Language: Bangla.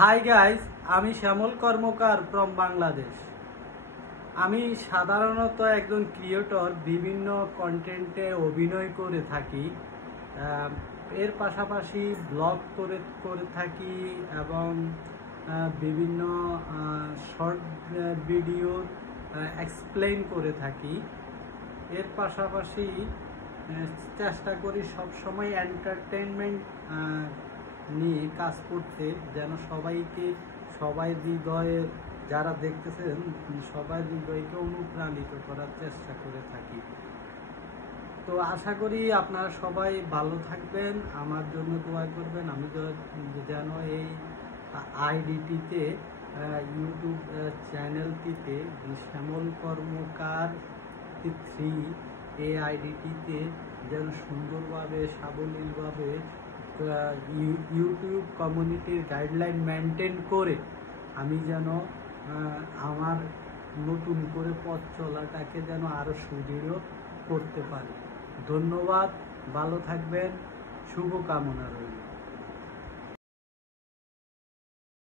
হাই গাইস, আমি শ্যামল কর্মকার ফ্রম বাংলাদেশ। আমি সাধারণত একজন ক্রিয়েটর, বিভিন্ন কন্টেন্টে অভিনয় করে থাকি। এর পাশাপাশি ব্লগ করে থাকি এবং বিভিন্ন শর্ট ভিডিও এক্সপ্লেইন করে থাকি। এর পাশাপাশি চেষ্টা করি সবসময় এন্টারটেনমেন্ট নিয়ে কাজ করতে, যেন সবাই হৃদয়ে, যারা দেখতেছেন সবাই হৃদয়কে অনুপ্রাণিত করার চেষ্টা করে থাকি। তো আশা করি আপনারা সবাই ভালো থাকবেন, আমার জন্য দোয়া করবেন। আমি যেন এই আইডিটিতে, ইউটিউব চ্যানেলটিতে শ্যামল কর্মকার 3 এই আইডিটিতে যেন সুন্দরভাবে সাবলীলভাবে ইউটিউব কমিউনিটির গাইডলাইন মেনটেন করে আমি যেন আমার নতুন করে পথ চলাটাকে যেন আরও সুদৃঢ় করতে পারি। ধন্যবাদ, ভালো থাকবেন, শুভকামনা রইল।